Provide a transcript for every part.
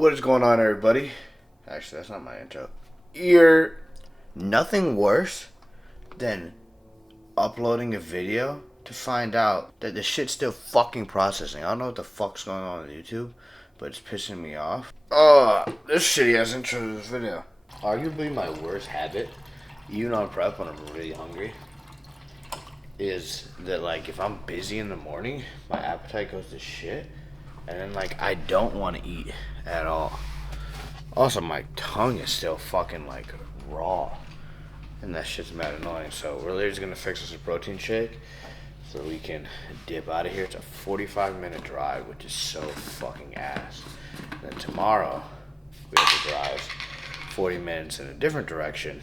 What is going on, everybody? Actually, that's not my intro. You're nothing worse than uploading a video to find out that the shit's still fucking processing. I don't know what the fuck's going on YouTube, but it's pissing me off. Oh, this shitty ass intro to this video. Arguably my worst habit, even on prep when I'm really hungry, is that like if I'm busy in the morning, my appetite goes to shit, and then like I don't want to eat at all. Also, my tongue is still fucking like raw, and that shit's mad annoying. So we're literally just gonna fix us a protein shake so we can dip out of here. It's a 45-minute drive, which is so fucking ass. And then tomorrow we have to drive 40 minutes in a different direction.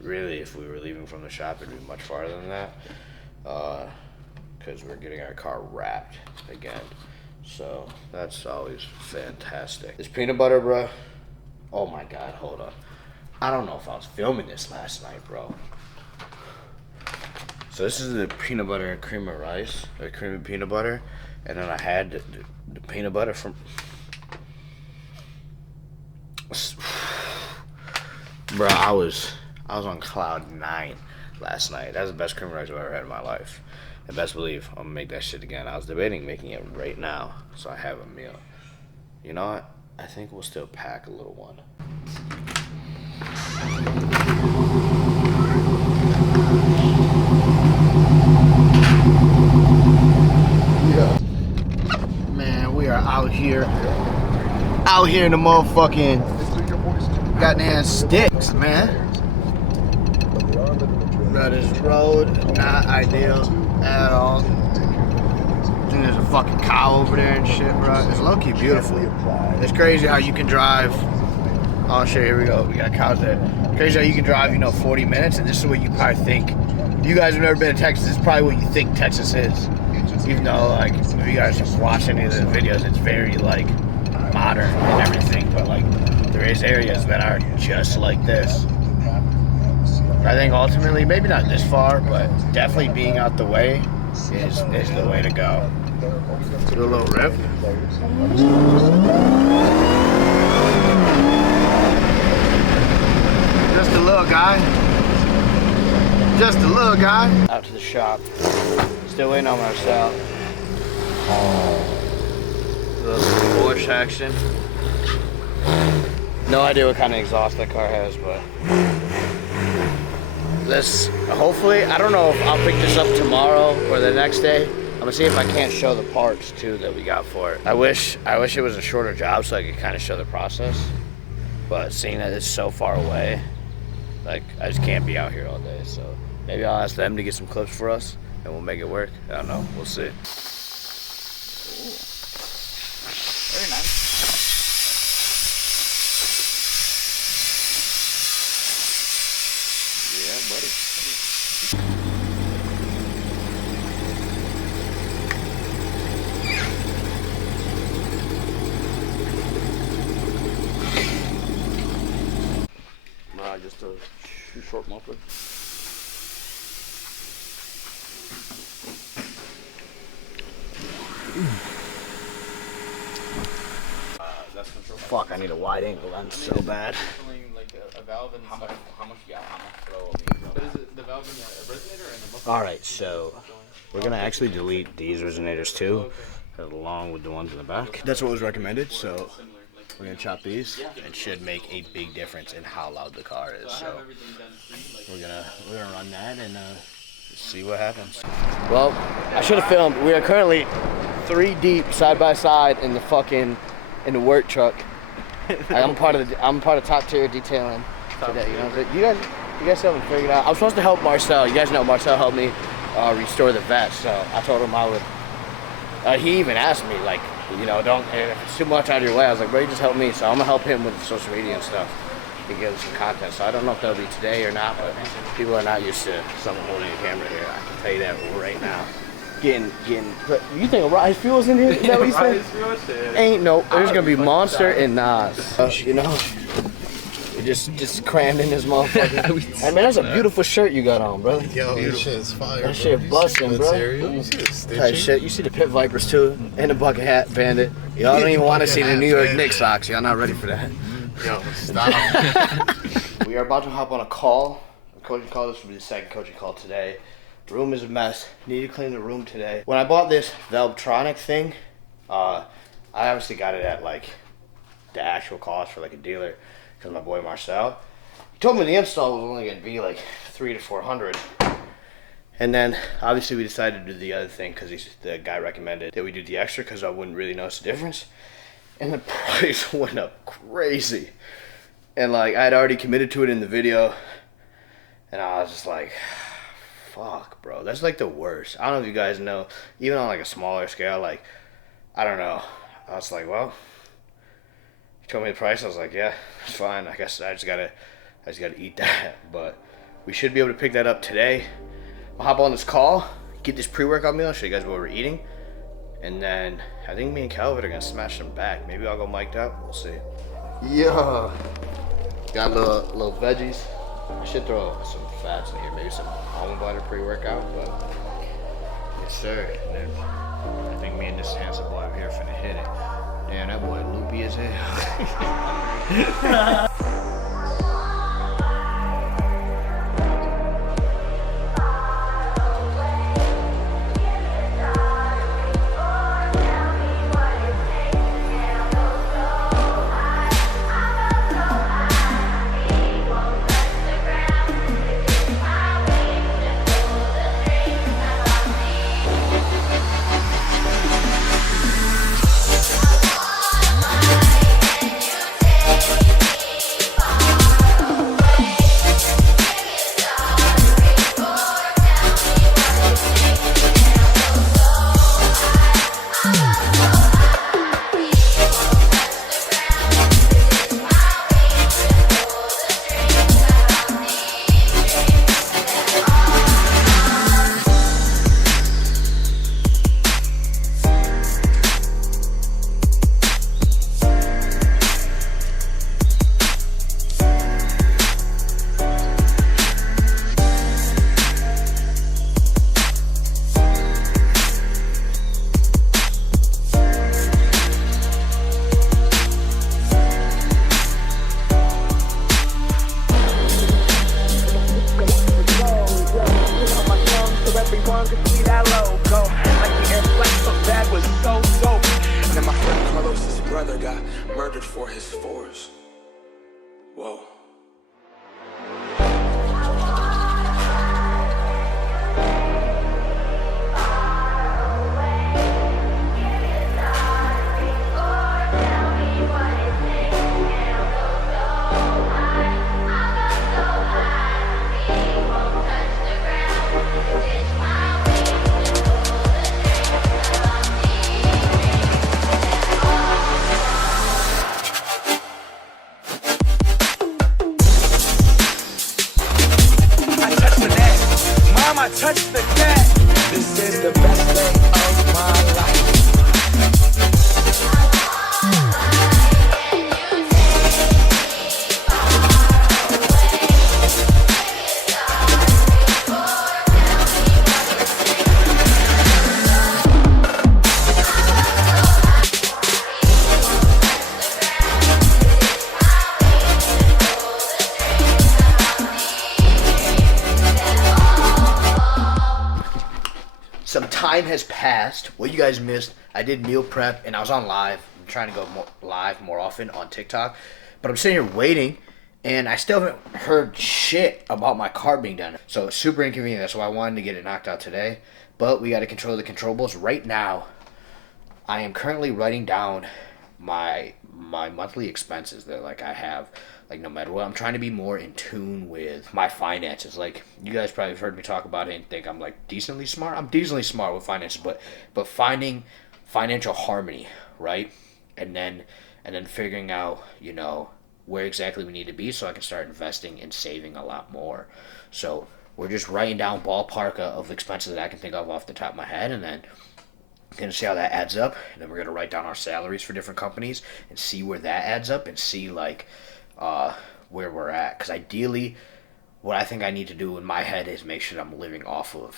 Really, if we were leaving from the shop, it'd be much farther than that, because we're getting our car wrapped again. So that's always fantastic. This peanut butter, bro. Oh my god, hold on. I don't know if I was filming this last night, bro. So this is the peanut butter and cream of rice, or cream of peanut butter, and then I had the peanut butter from. Bro, I was on cloud 9 last night. That's the best cream of rice I've ever had in my life. And best believe I'm gonna make that shit again. I was debating making it right now, so I have a meal. You know what? I think we'll still pack a little one. Yeah. Man, we are out here in the motherfucking goddamn sticks, man. Bro, this road not ideal at all. And there's a fucking cow over there and shit, bro. It's low-key beautiful. It's crazy how you can drive. Oh shit, here we go. We got cows there. It's crazy how you can drive, 40 minutes, and this is what you probably think. If you guys have never been to Texas, this is probably what you think Texas is. Even though, like, if you guys have watched any of the videos, it's very, like, modern and everything. But, like, there is areas that are just like this. I think ultimately, maybe not this far, but definitely being out the way is the way to go. Do a little riff. Just a little guy. Just a little guy. Out to the shop. Still waiting on Marcel. The Porsche action. No idea what kind of exhaust that car has, but this, hopefully, I don't know if I'll pick this up tomorrow or the next day. I'm gonna see if I can't show the parts too that we got for it. I wish it was a shorter job so I could kind of show the process. But seeing that it's so far away, like I just can't be out here all day. So maybe I'll ask them to get some clips for us and we'll make it work. I don't know, we'll see. Ooh. Very nice. Yeah, buddy. Just a short muffler. Fuck, I need a wide angle lens so bad. Like a valve and how much you got? How much throw? But is it the valve in the resonator and the muffler? Alright, so we're gonna actually delete these resonators too, along with the ones in the back. That's what was recommended, so we're gonna chop these. It should make a big difference in how loud the car is. So we're gonna run that and see what happens. Well, I should have filmed. We are currently 3 deep side by side in the work truck. I'm part of top tier detailing today. You know, you guys haven't figured out. I was supposed to help Marcel. You guys know Marcel helped me restore the vest. So I told him I would. He even asked me like, don't, if it's too much out of your way. I was like, bro, you just help me. So I'm gonna help him with social media and stuff to give him some content. So I don't know if that'll be today or not, but people are not used to someone holding a camera here. I can tell you that right now. You think Rise Fuel's in here? Is that what he said? Ain't no. There's gonna be Monster and Nas. We just crammed in this motherfucker. Hey man, that's a beautiful shirt you got on, brother. Yo, this shit's fire. That shit busting, bro. You see the Type shit. You see the Pit Vipers too, and the bucket hat bandit. Y'all don't even want to see the New York Knicks socks. Y'all not ready for that. Yo, stop. We are about to hop on a call. A coaching call. This will be the second coaching call today. The room is a mess. Need to clean the room today. When I bought this Velvetronic thing, I obviously got it at like the actual cost for like a dealer because my boy Marcel. He told me the install was only gonna be like $300 to $400. And then obviously we decided to do the other thing because the guy recommended that we do the extra because I wouldn't really notice the difference. And the price went up crazy. And like I had already committed to it in the video. And I was just like, fuck, bro. That's like the worst. I don't know if you guys know, even on like a smaller scale, like, I don't know. I was like, well, he told me the price. I was like, yeah, it's fine. I guess I just gotta eat that. But we should be able to pick that up today. I'll hop on this call, get this pre-workout meal, show you guys what we're eating, and then I think me and Calvin are gonna smash them back. Maybe I'll go mic'd up. We'll see. Yeah, got little veggies. I should throw some fats in here, maybe some almond butter pre-workout, but yes sir. And then I think me and this handsome boy over here finna hit it. Damn, that boy loopy as hell. Murdered for his force. Whoa. I touched the cat. This is the best day of my life. Some time has passed. What you guys missed, I did meal prep and I was on live. I'm trying to go live more often on TikTok. But I'm sitting here waiting and I still haven't heard shit about my carb being done. So it's super inconvenient. That's why I wanted to get it knocked out today. But we got to control the controllables. Right now, I am currently writing down my monthly expenses that like I have. Like no matter what, I'm trying to be more in tune with my finances. Like you guys probably have heard me talk about it and think I'm like decently smart. I'm decently smart with finances, but finding financial harmony, right? And then figuring out, you know, where exactly we need to be so I can start investing and saving a lot more. So we're just writing down ballpark of expenses that I can think of off the top of my head, and then gonna see how that adds up. And then we're gonna write down our salaries for different companies and see where that adds up and see like where we're at. Because ideally, what I think I need to do in my head is make sure that I'm living off of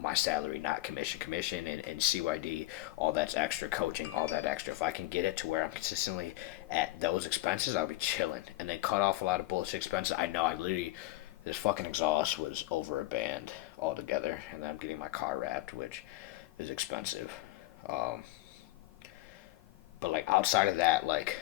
my salary, not commission, and CYD, all that's extra, coaching, all that extra. If I can get it to where I'm consistently at those expenses, I'll be chilling. And then cut off a lot of bullshit expenses. I know I literally, this fucking exhaust was over a band altogether, and then I'm getting my car wrapped, which is expensive. But like outside of that, like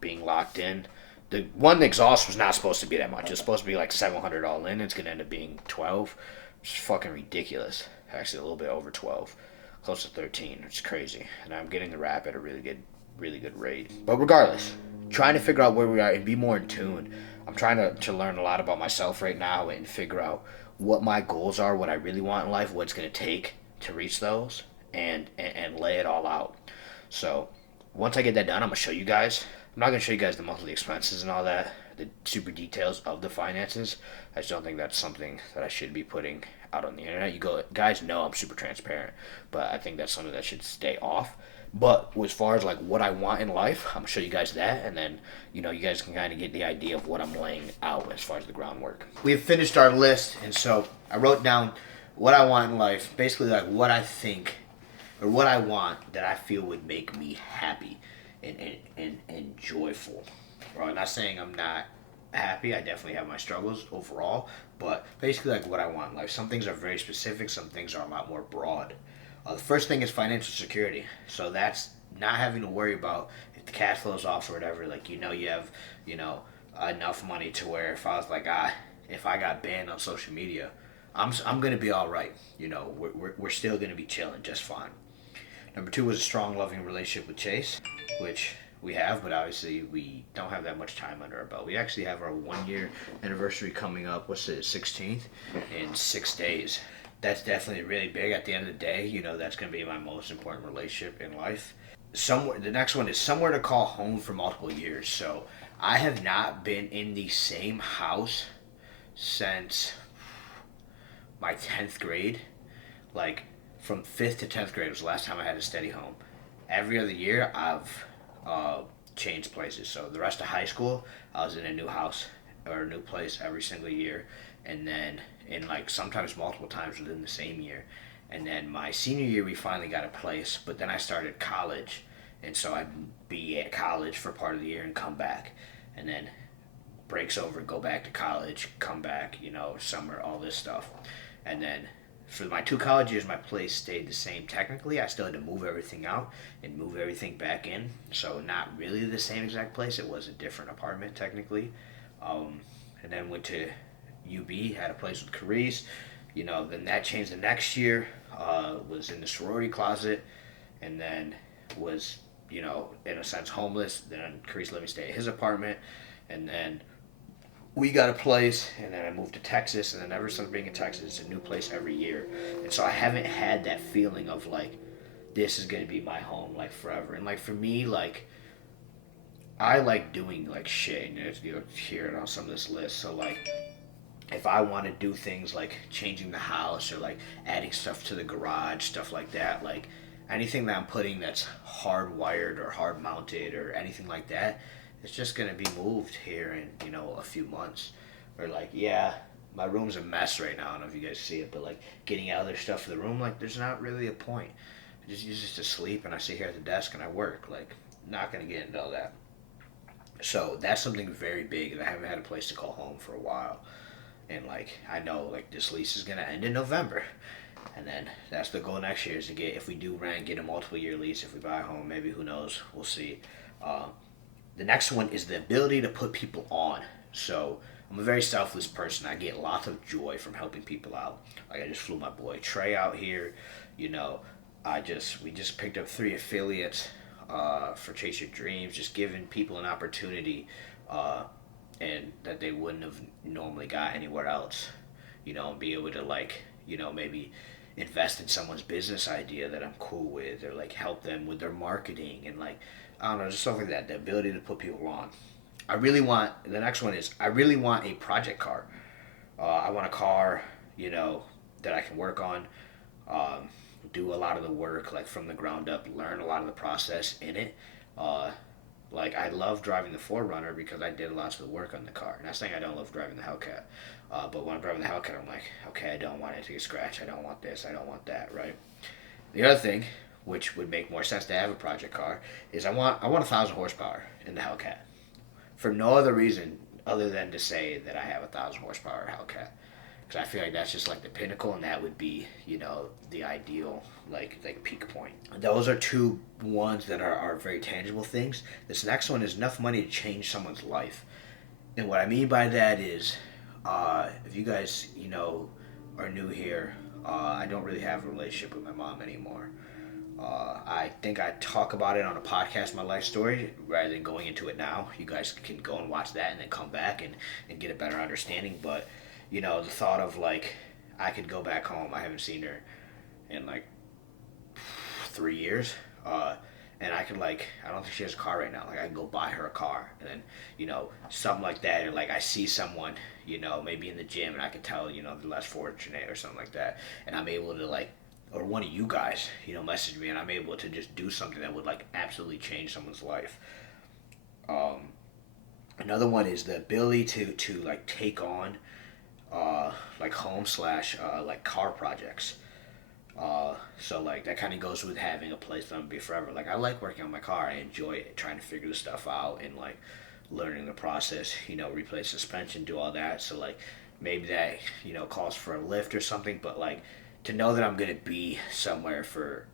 being locked in, the exhaust was not supposed to be that much. It's supposed to be like $700 all in. It's gonna end up being 12, which is fucking ridiculous. Actually, a little bit over 12, close to 13. It's crazy, and I'm getting the wrap at a really good rate. But regardless, trying to figure out where we are and be more in tune. I'm trying to learn a lot about myself right now and figure out what my goals are, what I really want in life, what it's gonna take to reach those, and lay it all out. So once I get that done, I'm gonna show you guys. I'm not gonna show you guys the monthly expenses and all that, the super details of the finances. I just don't think that's something that I should be putting out on the internet. Guys know I'm super transparent, but I think that's something that should stay off. But as far as like what I want in life, I'm gonna show you guys that, and then you guys can kind of get the idea of what I'm laying out as far as the groundwork. We have finished our list, and so I wrote down what I want in life, basically like what I think or what I want that I feel would make me happy and joyful. Bro, I'm not saying I'm not happy. I definitely have my struggles overall, but basically like what I want in life. Some things are very specific. Some things are a lot more broad. The first thing is financial security. So that's not having to worry about if the cash flows off or whatever. Like you have enough money to where if I was like if I got banned on social media, I'm gonna be all right. We're still gonna be chilling just fine. Number 2 was a strong, loving relationship with Chase, which we have, but obviously we don't have that much time under our belt. We actually have our 1-year anniversary coming up. What's it, 16th? In 6 days. That's definitely really big. At the end of the day, that's going to be my most important relationship in life. The next one is somewhere to call home for multiple years. So I have not been in the same house since my 10th grade. Like from 5th to 10th grade was the last time I had a steady home. Every other year I've changed places. So the rest of high school I was in a new house or a new place every single year, and then in like sometimes multiple times within the same year. And then my senior year we finally got a place, but then I started college, and so I'd be at college for part of the year and come back, and then breaks over, go back to college, come back, summer, all this stuff. And then for my 2 college years, my place stayed the same technically. I still had to move everything out and move everything back in. So not really the same exact place. It was a different apartment technically. And then went to UB, had a place with Carice. Then that changed the next year. Was in the sorority closet, and then was, in a sense homeless. Then Carice let me stay at his apartment, and then we got a place, and then I moved to Texas, and then ever since being in Texas, it's a new place every year. And so I haven't had that feeling of like, this is going to be my home like forever. And like for me, like I like doing like shit, and hear it on some of this list. So like if I want to do things like changing the house or like adding stuff to the garage, stuff like that, like anything that I'm putting that's hardwired or hard mounted or anything like that, it's just going to be moved here in, a few months. Or like, yeah, my room's a mess right now. I don't know if you guys see it, but like getting other stuff for the room, like there's not really a point. I just use it to sleep, and I sit here at the desk and I work. Like, not going to get into all that. So that's something very big, and I haven't had a place to call home for a while. And like I know like this lease is gonna end in November, and then that's the goal next year is to get a multiple year lease. If we buy a home, maybe, who knows, we'll see. The next one is the ability to put people on. So I'm a very selfless person. I get lots of joy from helping people out. Like I just flew my boy Trey out here. We just picked up 3 affiliates for Chase Your Dreams, just giving people an opportunity and that they wouldn't have normally got anywhere else, and be able to like, maybe invest in someone's business idea that I'm cool with, or like help them with their marketing, and like, I don't know, just stuff like that, the ability to put people on. The next one is, I really want a project car. I want a car, that I can work on, do a lot of the work like from the ground up, learn a lot of the process in it, Like, I love driving the 4Runner because I did lots of the work on the car. And that's saying I don't love driving the Hellcat. But when I'm driving the Hellcat, I'm like, okay, I don't want it to get scratched. I don't want this. I don't want that, right? The other thing, which would make more sense to have a project car, is I want 1,000 horsepower in the Hellcat. For no other reason other than to say that I have 1,000 horsepower Hellcat. Because I feel like that's just like the pinnacle, and that would be, the ideal like peak point. Those are two ones that are very tangible things. This next one is enough money to change someone's life. And what I mean by that is, if you guys, are new here, I don't really have a relationship with my mom anymore. I think I talk about it on a podcast, my life story, rather than going into it now. You guys can go and watch that and then come back and get a better understanding. But, the thought of, like, I could go back home. I haven't seen her in, like, 3 years. And I could, like, I don't think she has a car right now. Like, I can go buy her a car. And then, something like that. Or, like, I see someone, maybe in the gym, and I can tell, they're less fortunate or something like that. And I'm able to, like, or one of you guys, message me, and I'm able to just do something that would, like, absolutely change someone's life. Another one is the ability to like, take on, like, home / like, car projects. So, like, that kind of goes with having a place that I'm gonna be forever. Like, I like working on my car. I enjoy it, trying to figure the stuff out and, like, learning the process, replace suspension, do all that. So, like, maybe that, calls for a lift or something, but, like, to know that I'm going to be somewhere for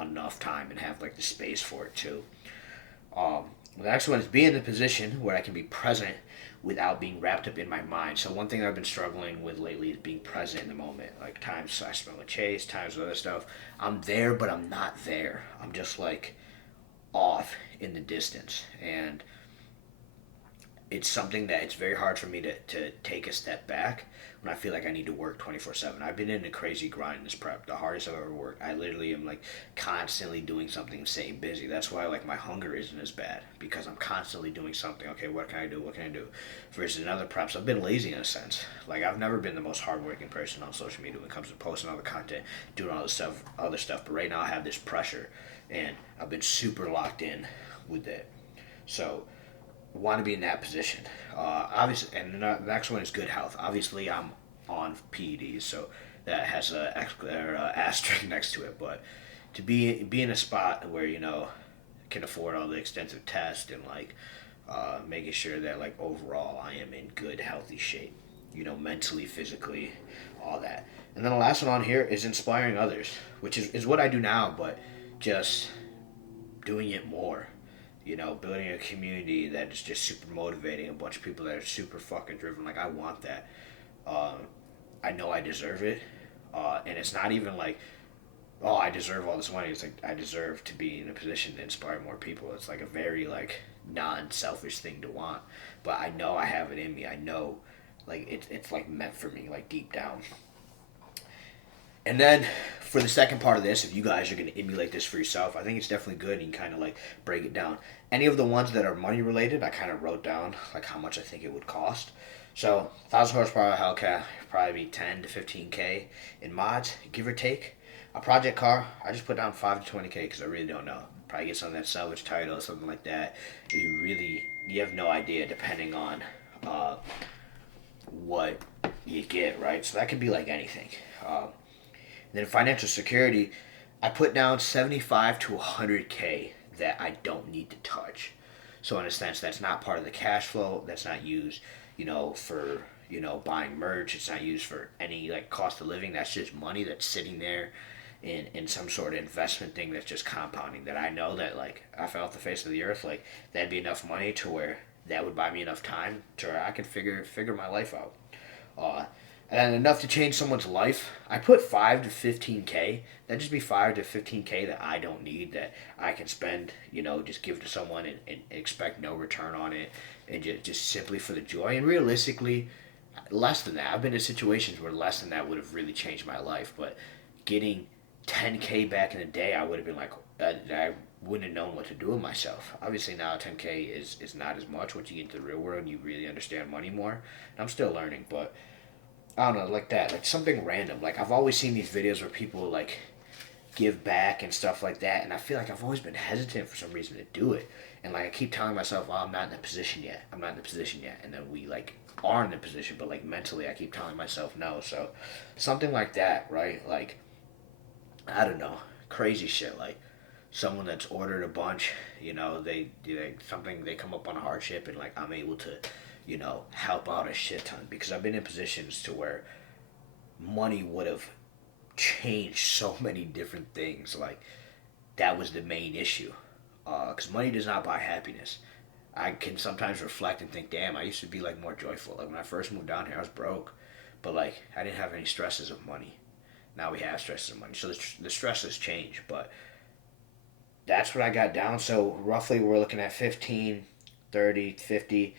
enough time and have, like, the space for it too. The next one is be in a position where I can be present without being wrapped up in my mind. So one thing I've been struggling with lately is being present in the moment. Like, times I spend with Chase, times with other stuff. I'm there, but I'm not there. I'm just, like, off in the distance. And it's something that it's very hard for me to take a step back when I feel like I need to work 24/7. I've been in a crazy grind in this prep, the hardest I've ever worked. I literally am, like, constantly doing something, staying busy. That's why, like, my hunger isn't as bad, because I'm constantly doing something. Okay, what can I do? What can I do? Versus in other preps, I've been lazy in a sense. Like, I've never been the most hardworking person on social media when it comes to posting all the content, doing all this other stuff. But right now I have this pressure, and I've been super locked in with it. So want to be in that position. Obviously, and the next one is good health. Obviously, I'm on PEDs, so that has a asterisk next to it. But to be in a spot where can afford all the extensive tests and, like, making sure that, like, overall I am in good healthy shape, mentally, physically, all that. And then the last one on here is inspiring others, which is what I do now, but just doing it more. Building a community that is just super motivating, a bunch of people that are super fucking driven. Like, I want that. I know I deserve it. And it's not even like, oh, I deserve all this money. It's like, I deserve to be in a position to inspire more people. It's like a very, like, non-selfish thing to want. But I know I have it in me. I know, like, it's like meant for me, like, deep down. And then for the second part of this, if you guys are going to emulate this for yourself, I think it's definitely good, and you can kind of, like, break it down. Any of the ones that are money related, I kind of wrote down, like, how much I think it would cost. So 1,000 horsepower Hellcat, probably be 10 to 15K in mods, give or take. A project car, I just put down 5 to 20K because I really don't know. Probably get some of that salvage title or something like that. You have no idea depending on what you get, right? So that could be like anything. Then financial security, I put down 75 to 100K that I don't need to touch. So in a sense, that's not part of the cash flow. That's not used, for, buying merch. It's not used for any, like, cost of living. That's just money that's sitting there in some sort of investment thing that's just compounding. That I know that, like, if I fell off the face of the earth, like, that'd be enough money to where that would buy me enough time to where I could figure my life out. And enough to change someone's life. I put 5 to 15K. That'd just be 5 to 15K that I don't need, that I can spend, just give to someone and expect no return on it, and just simply for the joy. And realistically, less than that. I've been in situations where less than that would have really changed my life. But getting 10K back in the day, I would have been like, I wouldn't have known what to do with myself. Obviously now 10K is not as much. Once you get into the real world and you really understand money more. And I'm still learning, but I don't know, like that, like something random. Like, I've always seen these videos where people, like, give back and stuff like that, and I feel like I've always been hesitant for some reason to do it. And like I keep telling myself, "Oh, I'm not in the position yet. I'm not in the position yet." And then we like are in the position, but like mentally, I keep telling myself no. So something like that, right? Like I don't know, crazy shit. Like someone that's ordered a bunch, you know, they come up on a hardship, and like I'm able to, you know, help out a shit ton because I've been in positions to where money would have changed so many different things. Like that was the main issue, because money does not buy happiness. I can sometimes reflect and think, damn, I used to be like more joyful. Like when I first moved down here, I was broke, but like I didn't have any stresses of money. Now we have stresses of money, so the stresses change. But that's what I got down. So roughly, we're looking at 15, 30, 50.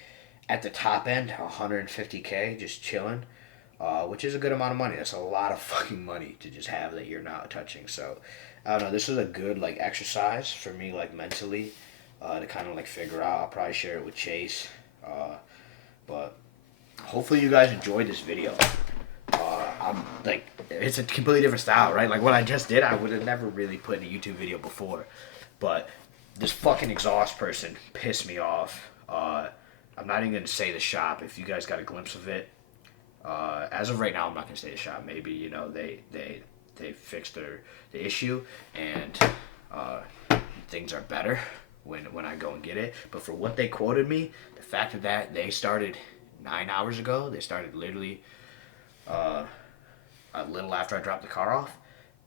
At the top end, 150K, just chilling, which is a good amount of money. That's a lot of fucking money to just have that you're not touching. So I don't know. This is a good like exercise for me, like mentally, to kind of like figure out. I'll probably share it with Chase, but hopefully you guys enjoyed this video. I'm like, it's a completely different style, right? Like what I just did, I would have never really put in a YouTube video before, but this fucking exhaust person pissed me off. I'm not even gonna say the shop. If you guys got a glimpse of it, as of right now, I'm not gonna say the shop. Maybe you know they fixed the issue and things are better when I go and get it. But for what they quoted me, the fact that they started 9 hours ago, they started literally a little after I dropped the car off.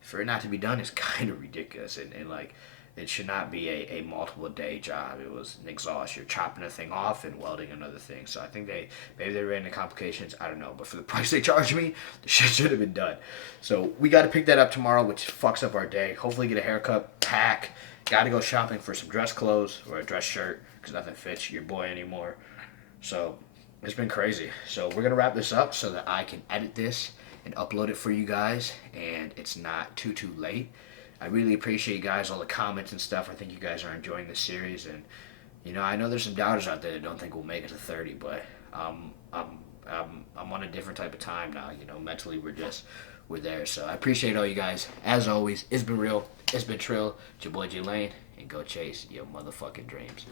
For it not to be done is kind of ridiculous, and like it should not be a multiple day job. It was an exhaust. You're chopping a thing off and welding another thing. So I think maybe they ran into complications. I don't know. But for the price they charged me, the shit should have been done. So we got to pick that up tomorrow, which fucks up our day. Hopefully get a haircut, pack. Got to go shopping for some dress clothes or a dress shirt because nothing fits your boy anymore. So it's been crazy. So we're going to wrap this up so that I can edit this and upload it for you guys and it's not too late. I really appreciate you guys, all the comments and stuff. I think you guys are enjoying this series, and you know I know there's some doubters out there that don't think we'll make it to 30, but I'm on a different type of time now. You know, mentally we're there. So I appreciate all you guys. As always, it's been real, it's been trill. It's your boy J Lane, and go chase your motherfucking dreams.